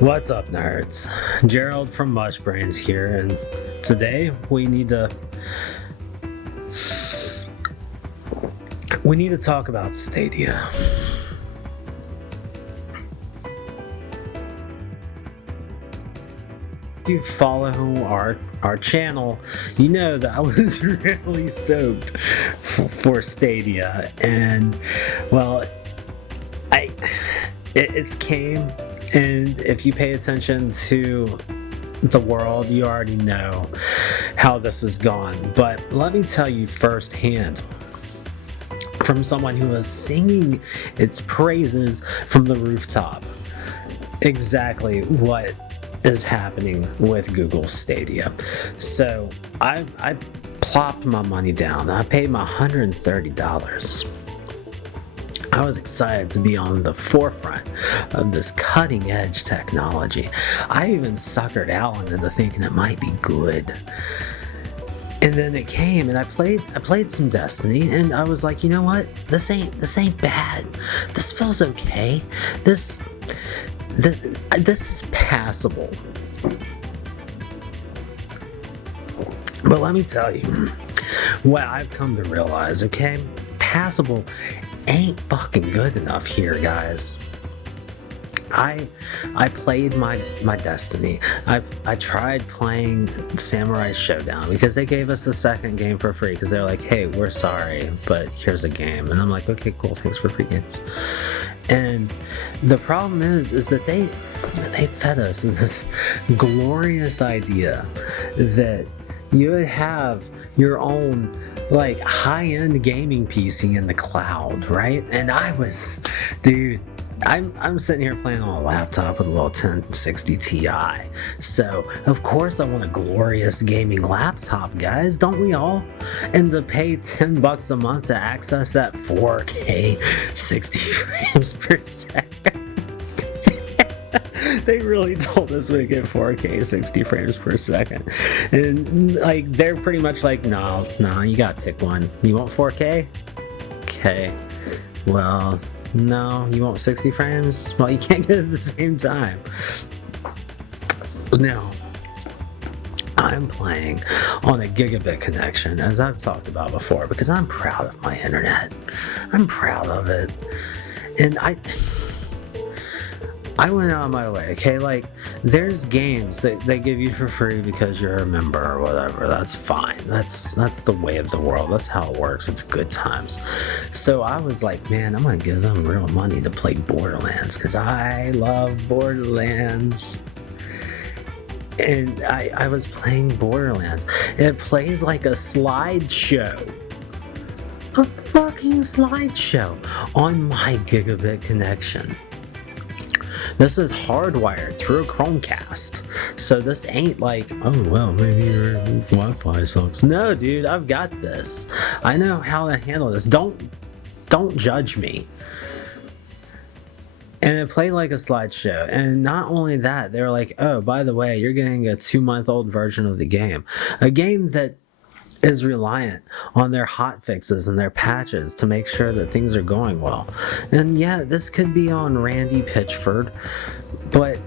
What's up, nerds? Gerald from Mushbrains here, and today we need to talk about Stadia. If you follow our channel, you know that I was really stoked for Stadia, and well, it's came. And if you pay attention to the world, you already know how this has gone. But let me tell you firsthand, from someone who is singing its praises from the rooftop, exactly what is happening with Google Stadia. So I plopped my money down. I paid my $130. I was excited to be on the forefront of this cutting edge technology. I even suckered Alan into thinking it might be good. And then it came, and I played some Destiny, and I was like, you know what? This ain't bad. This feels okay. This is passable. But let me tell you what I've come to realize, okay? Passable ain't fucking good enough here, guys. I played my Destiny. I tried playing Samurai Showdown because they gave us a second game for free because they're like, hey, we're sorry, but here's a game. And I'm like, okay, cool, thanks for free games. And the problem is that they fed us this glorious idea that you would have your own like high-end gaming PC in the cloud, right? And I was, dude, I'm sitting here playing on a laptop with a little 1060 Ti. So of course I want a glorious gaming laptop, guys, don't we all? And to pay $10 a month to access that 4K 60 frames per second. They really told us we get 4K 60 frames per second. And like they're pretty much like, no, you gotta pick one. You want 4K? Okay. Well, no, you want 60 frames? Well, you can't get it at the same time. Now, I'm playing on a gigabit connection, as I've talked about before, because I'm proud of my internet. I'm proud of it. And I went out of my way, okay? Like, there's games that they give you for free because you're a member or whatever. That's fine. That's the way of the world. That's how it works. It's good times. So I was like, man, I'm gonna give them real money to play Borderlands because I love Borderlands. And I was playing Borderlands. It plays like a slideshow. A fucking slideshow on my gigabit connection. This is hardwired through a Chromecast. So this ain't like, oh, well, maybe your Wi-Fi sucks. No, dude, I've got this. I know how to handle this. Don't judge me. And it played like a slideshow. And not only that, they were like, oh, by the way, you're getting a 2-month-old version of the game. A game that is reliant on their hot fixes and their patches to make sure that things are going well. And yeah, this could be on Randy Pitchford, but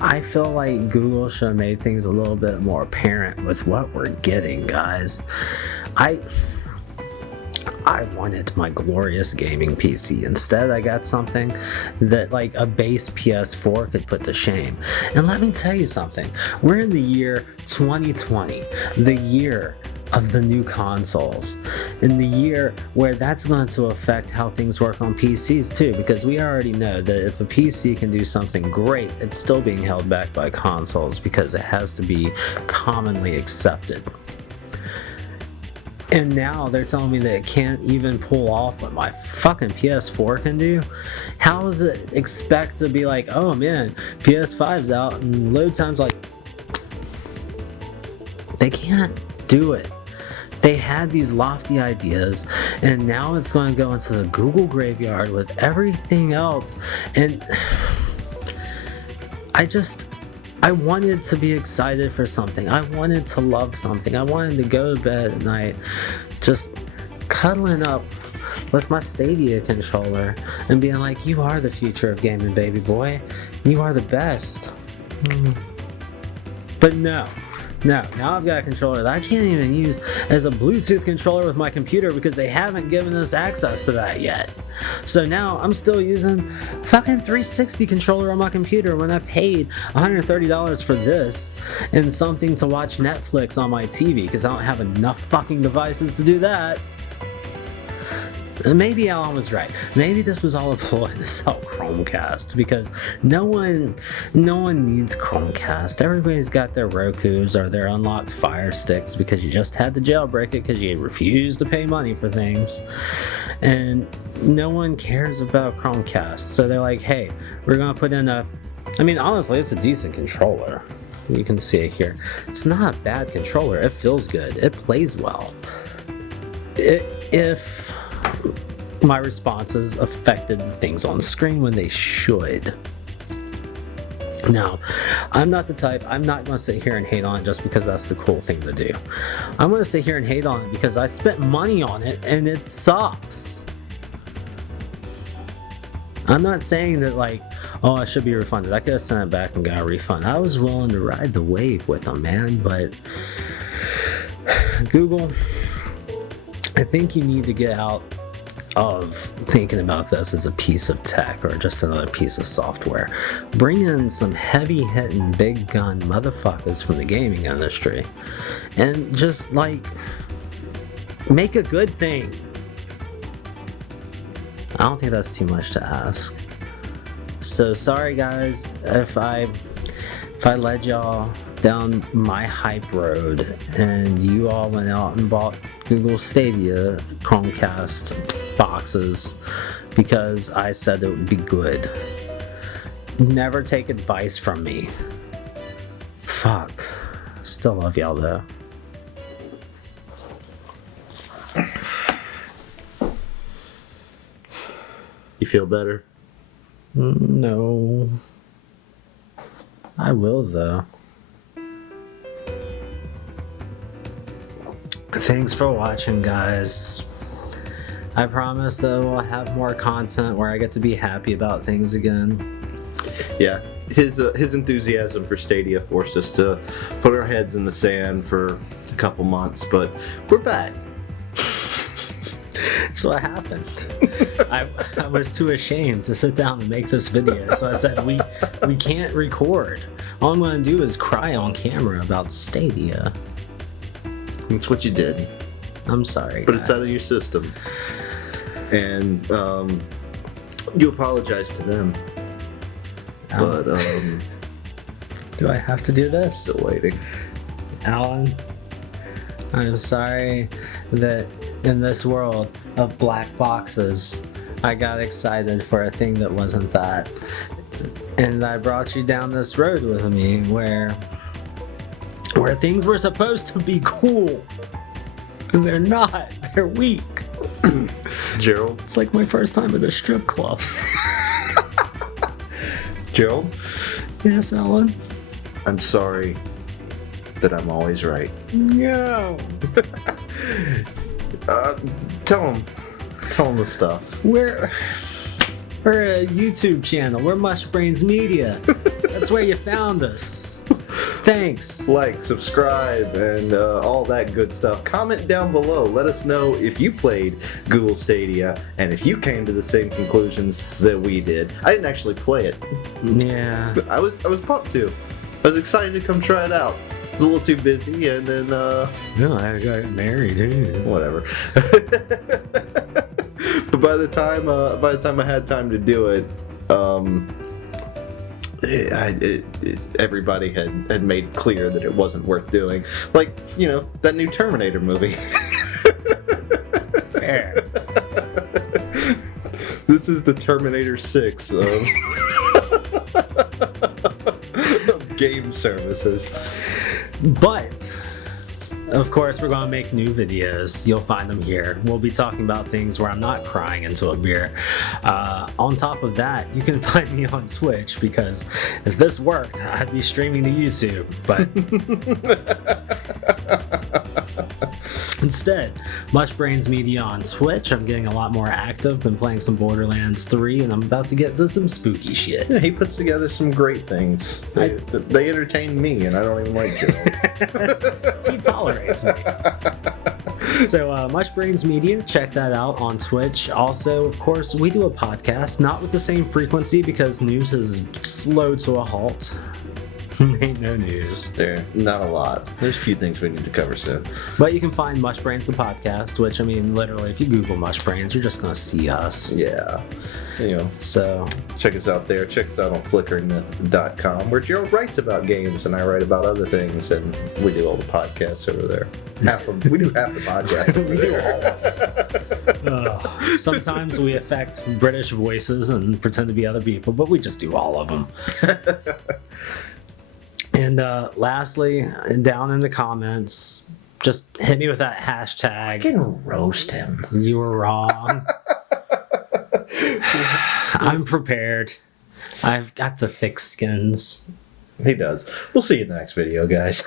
I feel like Google should have made things a little bit more apparent with what we're getting, guys. I wanted my glorious gaming PC. Instead, I got something that like a base PS4 could put to shame. And let me tell you something. We're in the year 2020, the year of the new consoles, in the year where that's going to affect how things work on PCs too, because we already know that if a PC can do something great, it's still being held back by consoles because it has to be commonly accepted. And now they're telling me that it can't even pull off what my fucking PS4 can do. How does it expect to be like, oh man, PS5's out and load time's like... They can't do it. They had these lofty ideas, and now it's going to go into the Google graveyard with everything else. And I wanted to be excited for something. I wanted to love something. I wanted to go to bed at night just cuddling up with my Stadia controller and being like, you are the future of gaming, baby boy. You are the best. But no, now I've got a controller that I can't even use as a Bluetooth controller with my computer because they haven't given us access to that yet. So now I'm still using fucking 360 controller on my computer when I paid $130 for this and something to watch Netflix on my TV because I don't have enough fucking devices to do that. And maybe Alan was right. Maybe this was all a ploy to sell Chromecast because no one needs Chromecast. Everybody's got their Rokus or their unlocked Fire Sticks because you just had to jailbreak it because you refused to pay money for things. And no one cares about Chromecast. So they're like, hey, we're going to put in a... I mean, honestly, it's a decent controller. You can see it here. It's not a bad controller. It feels good. It plays well. If my responses affected the things on the screen when they should. Now, I'm not the type, I'm not going to sit here and hate on it just because that's the cool thing to do. I'm going to sit here and hate on it because I spent money on it and it sucks. I'm not saying that like, oh, I should be refunded. I could have sent it back and got a refund. I was willing to ride the wave with them, man, but Google, I think you need to get out of thinking about this as a piece of tech or just another piece of software. Bring in some heavy-hitting, big-gun motherfuckers from the gaming industry and just, like, make a good thing. I don't think that's too much to ask. So sorry, guys, if I led y'all down my hype road and you all went out and bought Google Stadia Chromecast boxes because I said it would be good. Never take advice from me. Fuck. Still love y'all though. You feel better? No. I will though. Thanks for watching, guys. I promise that we'll have more content where I get to be happy about things again. Yeah, his enthusiasm for Stadia forced us to put our heads in the sand for a couple months, but we're back. That's what happened. I was too ashamed to sit down and make this video, so I said we can't record. All I'm going to do is cry on camera about Stadia. That's what you did. I'm sorry, but guys. It's out of your system. And you apologize to them. But do I have to do this? Still waiting. Alan, I'm sorry that in this world of black boxes, I got excited for a thing that wasn't that. And I brought you down this road with me where things were supposed to be cool. And they're not. They're weak. Gerald? It's like my first time at a strip club. Gerald? Yes, Alan? I'm sorry that I'm always right. No. Tell him the stuff. We're a YouTube channel. We're Mushbrains Media. That's where you found us. Thanks. Like, subscribe, and all that good stuff. Comment down below. Let us know if you played Google Stadia and if you came to the same conclusions that we did. I didn't actually play it. Yeah. But I was pumped to. I was excited to come try it out. I was a little too busy, and then No, I got married, dude. Whatever. But by the time I had time to do it, everybody had made clear that it wasn't worth doing. Like, you know, that new Terminator movie. Fair. This is the Terminator 6 of game services. But of course, we're going to make new videos. You'll find them here. We'll be talking about things where I'm not crying into a beer. On top of that, you can find me on Twitch, because if this worked, I'd be streaming to YouTube. But Instead, Mushbrains Media on Twitch. I'm getting a lot more active. Been playing some Borderlands 3, and I'm about to get to some spooky shit. Yeah, he puts together some great things. They entertain me, and I don't even like Gerald. He tolerates me. So, Mushbrains Media, check that out on Twitch. Also, of course, we do a podcast, not with the same frequency because news has slowed to a halt. Ain't no news. There, not a lot. There's a few things we need to cover soon. But you can find Mushbrains the podcast, which, I mean, literally, if you Google Mushbrains, you're just going to see us. Yeah. You know, so check us out there. Check us out on flickermyth.com, where Gerald writes about games and I write about other things, and we do all the podcasts over there. We do half the podcasts over there. Sometimes we affect British voices and pretend to be other people, but we just do all of them. And lastly, down in the comments, just hit me with that hashtag. I can roast him. You were wrong. I'm prepared. I've got the thick skins. He does. We'll see you in the next video, guys.